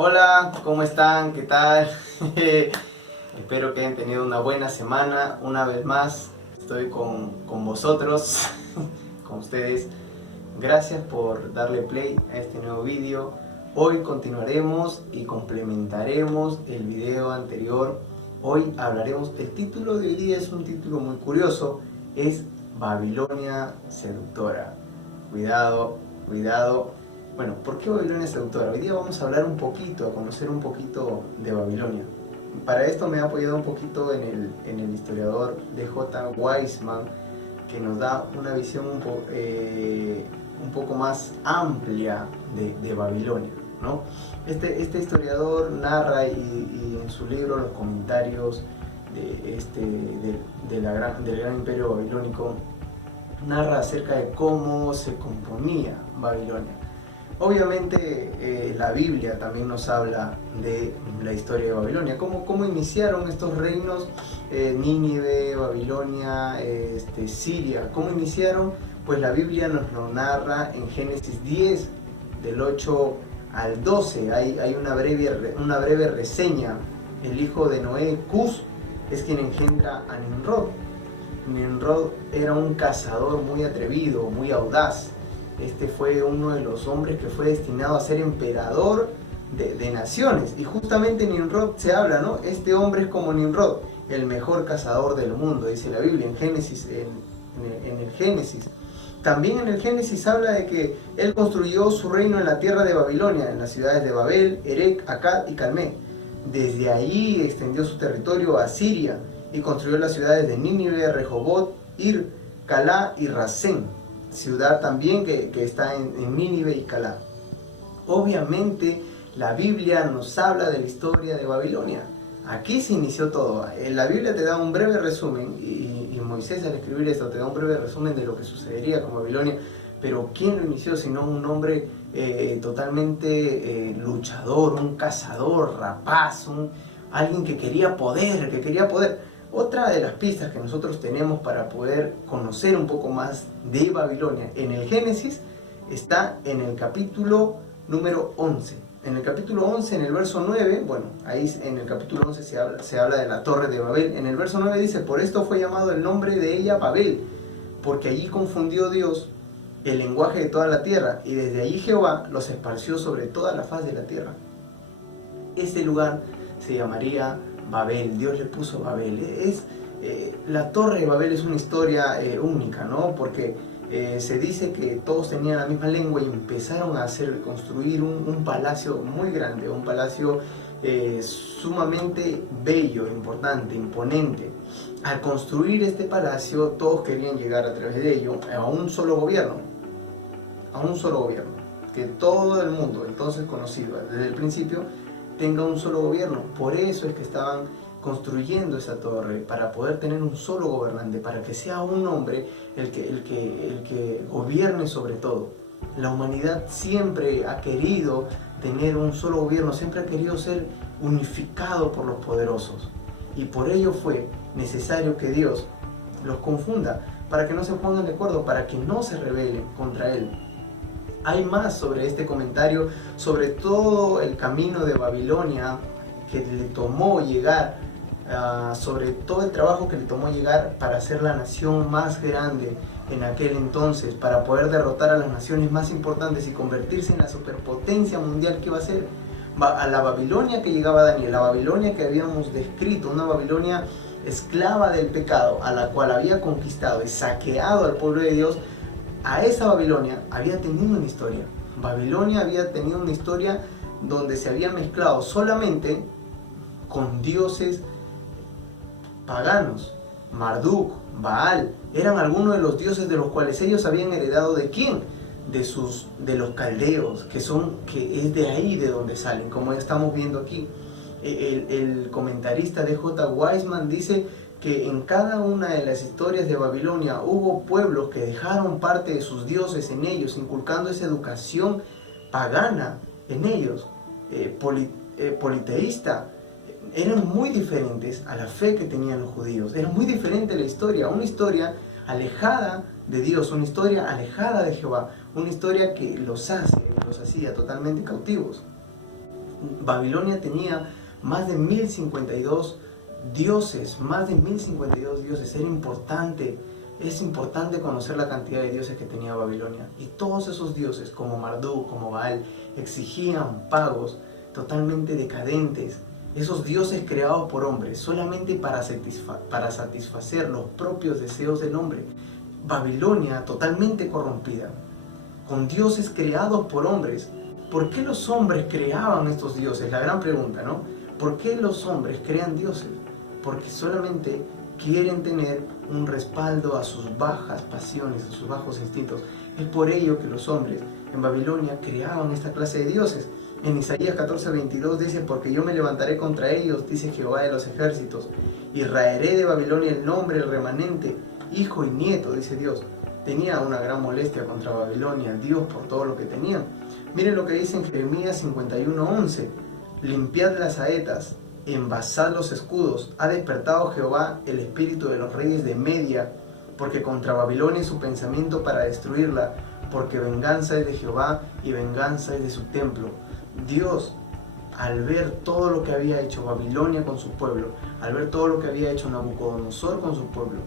Hola, ¿cómo están? ¿Qué tal? Espero que hayan tenido una buena semana. Una vez más, estoy con vosotros, con ustedes. Gracias por darle play a este nuevo vídeo. Hoy continuaremos y complementaremos el video anterior. Hoy hablaremos, el título de hoy día es un título muy curioso, es Babilonia seductora. Cuidado, cuidado. Bueno, ¿por qué Babilonia seductora? Hoy día vamos a hablar un poquito, a conocer un poquito de Babilonia. Para esto me he apoyado un poquito en el historiador D.J. Weissman, que nos da una visión un poco más amplia de Babilonia, ¿no? Este historiador narra y en su libro Los comentarios del gran imperio babilónico, narra acerca de cómo se componía Babilonia. Obviamente la Biblia también nos habla de la historia de Babilonia, cómo iniciaron estos reinos, Nínive, Babilonia, Siria, cómo iniciaron. Pues la Biblia nos lo narra en Génesis 10, del 8 al 12, hay una breve reseña. El hijo de Noé, Cus, es quien engendra a Nimrod. Nimrod era un cazador muy atrevido, muy audaz. Este fue uno de los hombres que fue destinado a ser emperador de naciones. Y justamente Nimrod se habla, ¿no? Este hombre es como Nimrod, el mejor cazador del mundo, dice la Biblia en Génesis, en el Génesis. También en el Génesis habla de que él construyó su reino en la tierra de Babilonia, en las ciudades de Babel, Erec, Akkad y Calmé. Desde allí extendió su territorio a Siria y construyó las ciudades de Nínive, Rehobot, Ir, Calá y Rasén, ciudad también que está en Nínive y Calá. Obviamente la Biblia nos habla de la historia de Babilonia. Aquí se inició todo. La Biblia te da un breve resumen y Moisés, al escribir esto, te da un breve resumen de lo que sucedería con Babilonia. Pero ¿quién lo inició sino un hombre totalmente luchador, un cazador, rapaz, alguien que quería poder, Otra de las pistas que nosotros tenemos para poder conocer un poco más de Babilonia en el Génesis está en el capítulo número 11. En el capítulo 11, en el verso 9, bueno, ahí en el capítulo 11 se habla de la torre de Babel. En el verso 9 dice: por esto fue llamado el nombre de ella Babel, porque allí confundió Dios el lenguaje de toda la tierra, y desde allí Jehová los esparció sobre toda la faz de la tierra. Este lugar se llamaría Babel. Dios le puso Babel. La torre de Babel es una historia única, ¿no? Porque se dice que todos tenían la misma lengua y empezaron a construir un palacio muy grande, un palacio sumamente bello, importante, imponente. Al construir este palacio, todos querían llegar a través de ello a un solo gobierno, que todo el mundo, entonces conocido desde el principio, tenga un solo gobierno. Por eso es que estaban construyendo esa torre, para poder tener un solo gobernante, para que sea un hombre el que gobierne sobre todo. La humanidad siempre ha querido tener un solo gobierno, siempre ha querido ser unificado por los poderosos. Y por ello fue necesario que Dios los confunda, para que no se pongan de acuerdo, para que no se rebelen contra Él. Hay más sobre este comentario, sobre todo el camino de Babilonia que le tomó llegar, sobre todo el trabajo que le tomó llegar para ser la nación más grande en aquel entonces, para poder derrotar a las naciones más importantes y convertirse en la superpotencia mundial que iba a ser. A la Babilonia que llegaba Daniel, la Babilonia que habíamos descrito, una Babilonia esclava del pecado, a la cual había conquistado y saqueado al pueblo de Dios. A esa Babilonia había tenido una historia. Babilonia había tenido una historia donde se había mezclado solamente con dioses paganos. Marduk, Baal, eran algunos de los dioses de los cuales ellos habían heredado. ¿De quién? De los caldeos, que es de ahí de donde salen, como estamos viendo aquí. El comentarista D.J. Weissman dice que en cada una de las historias de Babilonia hubo pueblos que dejaron parte de sus dioses en ellos, inculcando esa educación pagana en ellos, politeísta. Eran muy diferentes a la fe que tenían los judíos. Era muy diferente la historia, una historia alejada de Dios, una historia alejada de Jehová, una historia que los hacía totalmente cautivos. Babilonia tenía más de 1052 dioses, es importante conocer la cantidad de dioses que tenía Babilonia. Y todos esos dioses, como Marduk, como Baal, exigían pagos totalmente decadentes. Esos dioses creados por hombres, solamente para satisfacer los propios deseos del hombre. Babilonia totalmente corrompida, con dioses creados por hombres. ¿Por qué los hombres creaban estos dioses? La gran pregunta, ¿no? ¿Por qué los hombres crean dioses? Porque solamente quieren tener un respaldo a sus bajas pasiones, a sus bajos instintos. Es por ello que los hombres en Babilonia creaban esta clase de dioses. En Isaías 14:22 dice: porque yo me levantaré contra ellos, dice Jehová de los ejércitos, y raeré de Babilonia el nombre, el remanente, hijo y nieto, dice Dios. Tenía una gran molestia contra Babilonia, Dios, por todo lo que tenían. Miren lo que dice en Jeremías 51:11: limpiad las saetas, envasad los escudos, ha despertado Jehová el espíritu de los reyes de Media, porque contra Babilonia es su pensamiento para destruirla, porque venganza es de Jehová y venganza es de su templo. Dios, al ver todo lo que había hecho Babilonia con su pueblo, al ver todo lo que había hecho Nabucodonosor con su pueblo,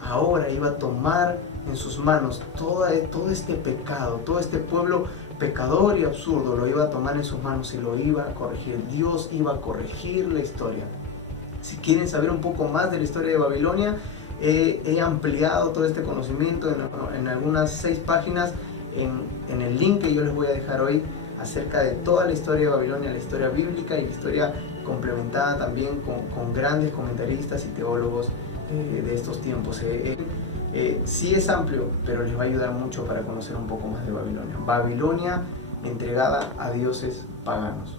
ahora iba a tomar en sus manos todo este pecado, todo este pueblo pecador y absurdo, lo iba a tomar en sus manos y lo iba a corregir. Dios iba a corregir la historia. Si quieren saber un poco más de la historia de Babilonia, he ampliado todo este conocimiento en algunas 6 páginas en el link que yo les voy a dejar hoy, acerca de toda la historia de Babilonia, la historia bíblica y la historia complementada también con grandes comentaristas y teólogos de estos tiempos. Sí es amplio, pero les va a ayudar mucho para conocer un poco más de Babilonia. Babilonia entregada a dioses paganos.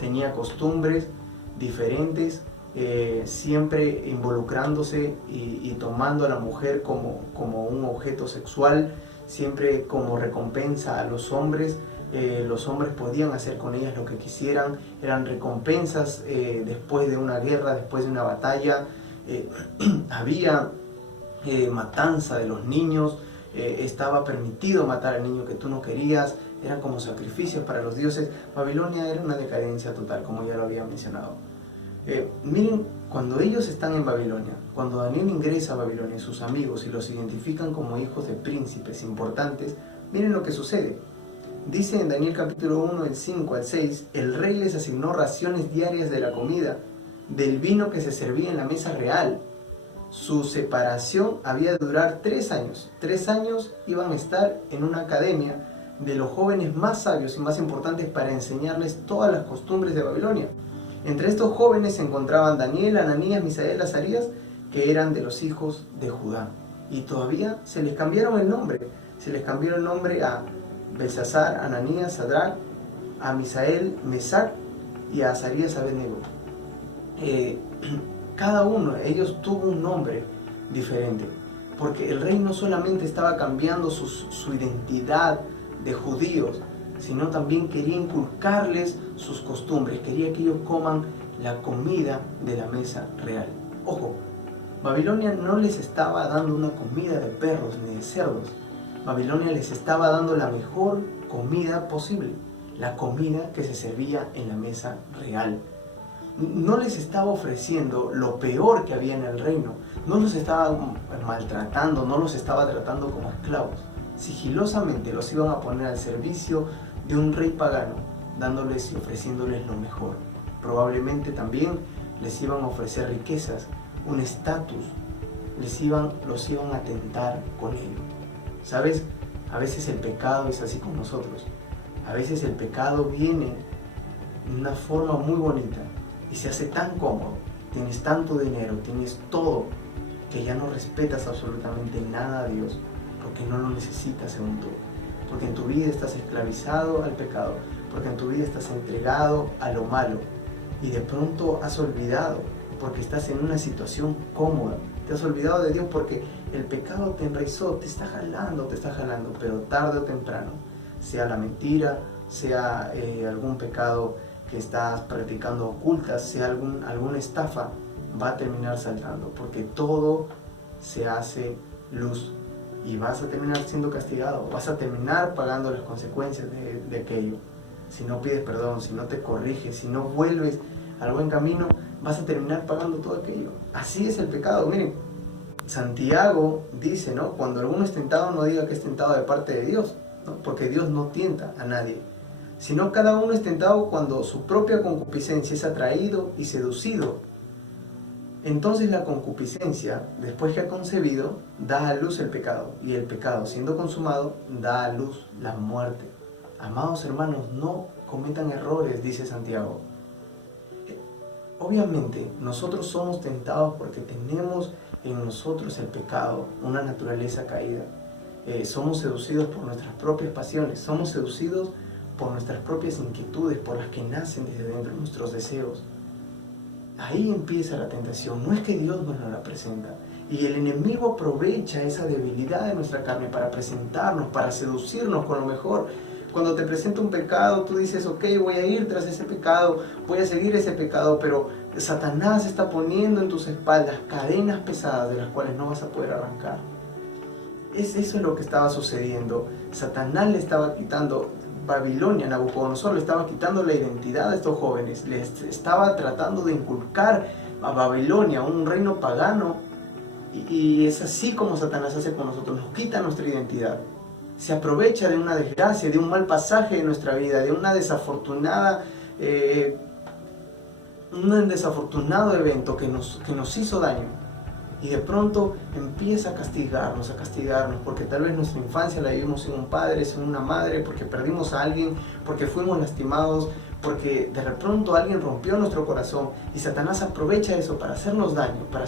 Tenía costumbres diferentes, siempre involucrándose y tomando a la mujer como un objeto sexual, siempre como recompensa a los hombres. Los hombres podían hacer con ellas lo que quisieran, eran recompensas después de una guerra, después de una batalla. Había matanza de los niños, estaba permitido matar al niño que tú no querías, eran como sacrificios para los dioses. Babilonia era una decadencia total, como ya lo había mencionado. Miren, cuando ellos están en Babilonia, cuando Daniel ingresa a Babilonia y sus amigos y los identifican como hijos de príncipes importantes, miren lo que sucede. Dice en Daniel capítulo 1, del 5 al 6, el rey les asignó raciones diarias de la comida, del vino que se servía en la mesa real. Su separación había de durar 3 años. 3 años iban a estar en una academia de los jóvenes más sabios y más importantes para enseñarles todas las costumbres de Babilonia. Entre estos jóvenes se encontraban Daniel, Ananías, Misael, Azarías, que eran de los hijos de Judá. Y todavía se les cambiaron el nombre. Se les cambió el nombre a Belsasar, Ananías, Sadrach, a Misael, Mesac y a Azarías, Abednego. Cada uno de ellos tuvo un nombre diferente, porque el rey no solamente estaba cambiando su identidad de judíos, sino también quería inculcarles sus costumbres, quería que ellos coman la comida de la mesa real. Ojo, Babilonia no les estaba dando una comida de perros ni de cerdos. Babilonia les estaba dando la mejor comida posible, la comida que se servía en la mesa real. No les estaba ofreciendo lo peor que había en el reino, no los estaba maltratando, no los estaba tratando como esclavos. Sigilosamente los iban a poner al servicio de un rey pagano, dándoles y ofreciéndoles lo mejor. Probablemente también les iban a ofrecer riquezas, un estatus, los iban a tentar con ello. ¿Sabes? A veces el pecado es así con nosotros. A veces el pecado viene de una forma muy bonita y se hace tan cómodo. Tienes tanto dinero, tienes todo, que ya no respetas absolutamente nada a Dios, porque no lo necesitas según tú. Porque en tu vida estás esclavizado al pecado, porque en tu vida estás entregado a lo malo. Y de pronto has olvidado, porque estás en una situación cómoda. Te has olvidado de Dios porque el pecado te enraizó, te está jalando, pero tarde o temprano, sea la mentira, sea algún pecado que estás practicando ocultas, sea alguna estafa, va a terminar saltando, porque todo se hace luz y vas a terminar siendo castigado, vas a terminar pagando las consecuencias de aquello. si no pides perdón, si no te corriges, si no vuelves al buen camino, vas a terminar pagando todo aquello. Así es el pecado. Miren, Santiago dice, ¿no? Cuando alguno es tentado, no diga que es tentado de parte de Dios, ¿no? Porque Dios no tienta a nadie, sino cada uno es tentado cuando su propia concupiscencia es atraído y seducido. Entonces la concupiscencia, después que ha concebido, da a luz el pecado, y el pecado, siendo consumado, da a luz la muerte. Amados hermanos, no cometan errores, dice Santiago. Obviamente, nosotros somos tentados porque tenemos en nosotros el pecado, una naturaleza caída. Somos seducidos por nuestras propias pasiones, somos seducidos por nuestras propias inquietudes, por las que nacen desde dentro, nuestros deseos. Ahí empieza la tentación, no es que Dios nos la presenta. Y el enemigo aprovecha esa debilidad de nuestra carne para presentarnos, para seducirnos con lo mejor. Cuando te presenta un pecado, tú dices, ok, voy a ir tras ese pecado, voy a seguir ese pecado, pero Satanás está poniendo en tus espaldas cadenas pesadas de las cuales no vas a poder arrancar. Eso es lo que estaba sucediendo. Satanás le estaba quitando, Babilonia, Nabucodonosor le estaba quitando la identidad a estos jóvenes, les estaba tratando de inculcar a Babilonia, un reino pagano, y es así como Satanás hace con nosotros, nos quita nuestra identidad. Se aprovecha de una desgracia, de un mal pasaje de nuestra vida, de un desafortunado evento que nos hizo daño. Y de pronto empieza a castigarnos, porque tal vez nuestra infancia la vivimos sin un padre, sin una madre, porque perdimos a alguien, porque fuimos lastimados, porque de pronto alguien rompió nuestro corazón, y Satanás aprovecha eso para hacernos daño, para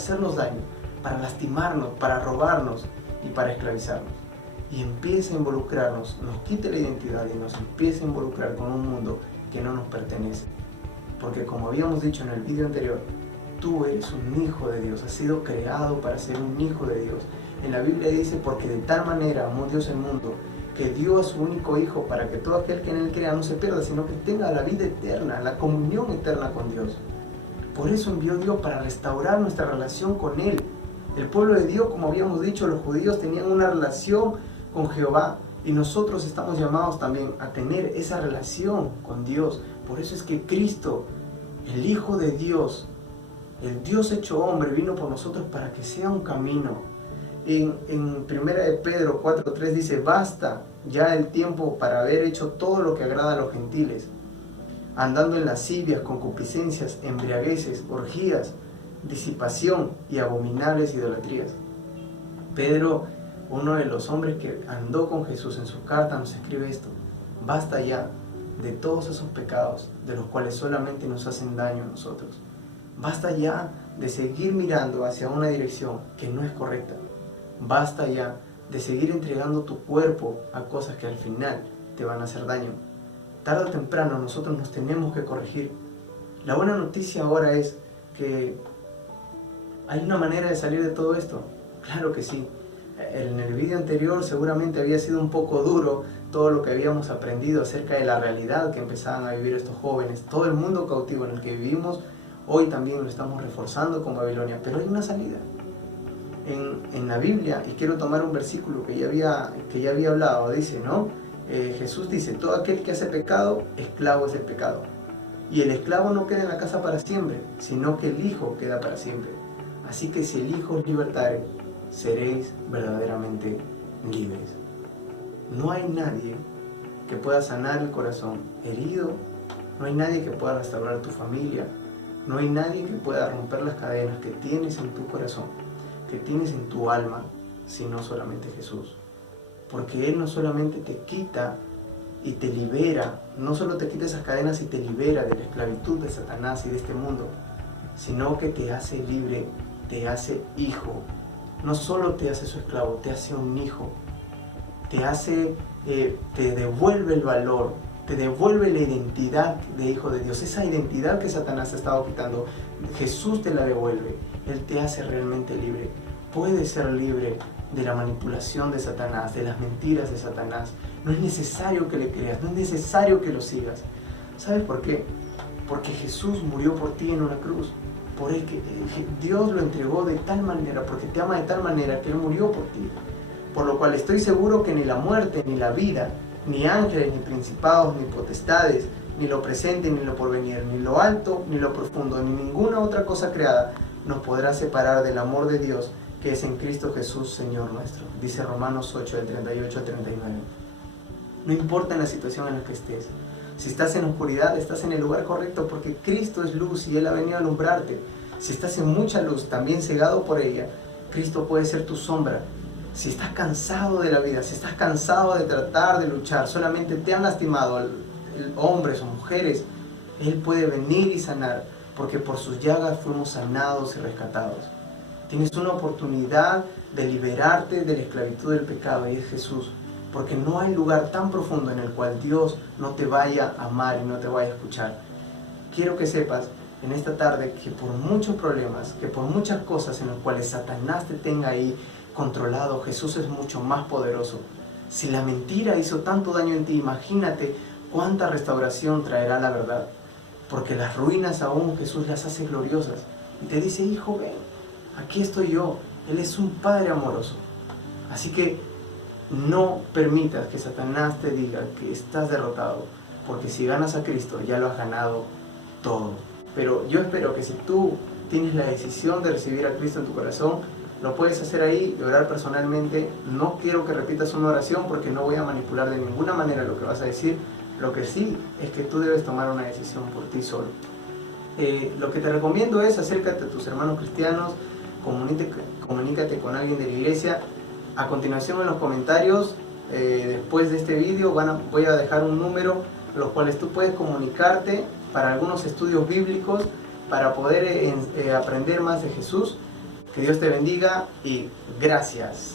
lastimarnos, para robarnos y para esclavizarnos. Y empieza a involucrarnos, nos quita la identidad y nos empieza a involucrar con un mundo que no nos pertenece. Porque como habíamos dicho en el video anterior, tú eres un hijo de Dios, has sido creado para ser un hijo de Dios. En la Biblia dice, porque de tal manera amó Dios el mundo, que dio a su único hijo para que todo aquel que en él crea no se pierda, sino que tenga la vida eterna, la comunión eterna con Dios. Por eso envió Dios para restaurar nuestra relación con Él. El pueblo de Dios, como habíamos dicho, los judíos tenían una relación con Jehová, y nosotros estamos llamados también a tener esa relación con Dios. Por eso es que Cristo, el Hijo de Dios, el Dios hecho hombre, vino por nosotros para que sea un camino. En 1 de Pedro 4:3 dice, basta ya el tiempo para haber hecho todo lo que agrada a los gentiles, andando en lascivias, concupiscencias, embriagueces, orgías, disipación y abominables idolatrías. Pedro, uno de los hombres que andó con Jesús, en su carta nos escribe esto: basta ya de todos esos pecados de los cuales solamente nos hacen daño a nosotros. Basta ya de seguir mirando hacia una dirección que no es correcta. Basta ya de seguir entregando tu cuerpo a cosas que al final te van a hacer daño. Tarde o temprano nosotros nos tenemos que corregir. La buena noticia ahora es que hay una manera de salir de todo esto. Claro que sí. En el video anterior seguramente había sido un poco duro todo lo que habíamos aprendido acerca de la realidad que empezaban a vivir estos jóvenes, todo el mundo cautivo en el que vivimos. Hoy también lo estamos reforzando con Babilonia, pero hay una salida. En la Biblia, y quiero tomar un versículo que ya había hablado, dice, ¿no? Jesús dice, todo aquel que hace pecado, esclavo es el pecado. Y el esclavo no queda en la casa para siempre, sino que el Hijo queda para siempre. Así que si el Hijo os libertare, seréis verdaderamente libres. No hay nadie que pueda sanar el corazón herido, no hay nadie que pueda restaurar tu familia, no hay nadie que pueda romper las cadenas que tienes en tu corazón, que tienes en tu alma, sino solamente Jesús. Porque Él no solamente te quita y te libera, no solo te quita esas cadenas y te libera de la esclavitud de Satanás y de este mundo, sino que te hace libre, te hace hijo. No solo te hace su esclavo, te hace un hijo, te devuelve el valor, te devuelve la identidad de hijo de Dios. Esa identidad que Satanás te ha estado quitando, Jesús te la devuelve. Él te hace realmente libre. Puedes ser libre de la manipulación de Satanás, de las mentiras de Satanás. No es necesario que le creas, no es necesario que lo sigas. ¿Sabes por qué? Porque Jesús murió por ti en una cruz. Porque Dios lo entregó de tal manera, porque te ama de tal manera que Él murió por ti. Por lo cual estoy seguro que ni la muerte ni la vida, ni ángeles, ni principados, ni potestades, ni lo presente, ni lo porvenir, ni lo alto, ni lo profundo, ni ninguna otra cosa creada nos podrá separar del amor de Dios que es en Cristo Jesús, Señor nuestro. Dice Romanos 8, del 38 al 39. No importa en la situación en la que estés. Si estás en oscuridad, estás en el lugar correcto porque Cristo es luz y Él ha venido a alumbrarte. Si estás en mucha luz, también cegado por ella, Cristo puede ser tu sombra. Si estás cansado de la vida, si estás cansado de tratar de luchar, solamente te han lastimado hombres o mujeres, Él puede venir y sanar, porque por sus llagas fuimos sanados y rescatados. Tienes una oportunidad de liberarte de la esclavitud del pecado y es Jesús, porque no hay lugar tan profundo en el cual Dios no te vaya a amar y no te vaya a escuchar. Quiero que sepas en esta tarde que por muchos problemas, que por muchas cosas en las cuales Satanás te tenga ahí controlado, Jesús es mucho más poderoso. Si la mentira hizo tanto daño en ti, imagínate cuánta restauración traerá la verdad. Porque las ruinas aún Jesús las hace gloriosas. Y te dice, hijo, ven, aquí estoy yo. Él es un Padre amoroso. Así que no permitas que Satanás te diga que estás derrotado. Porque si ganas a Cristo, ya lo has ganado todo. Pero yo espero que si tú tienes la decisión de recibir a Cristo en tu corazón, lo puedes hacer ahí y orar personalmente. No quiero que repitas una oración porque no voy a manipular de ninguna manera lo que vas a decir. Lo que sí es que tú debes tomar una decisión por ti solo. Lo que te recomiendo es acércate a tus hermanos cristianos, comunícate con alguien de la iglesia. A continuación en los comentarios, después de este vídeo, voy a dejar un número, los cuales tú puedes comunicarte para algunos estudios bíblicos, para poder aprender más de Jesús. Que Dios te bendiga y gracias.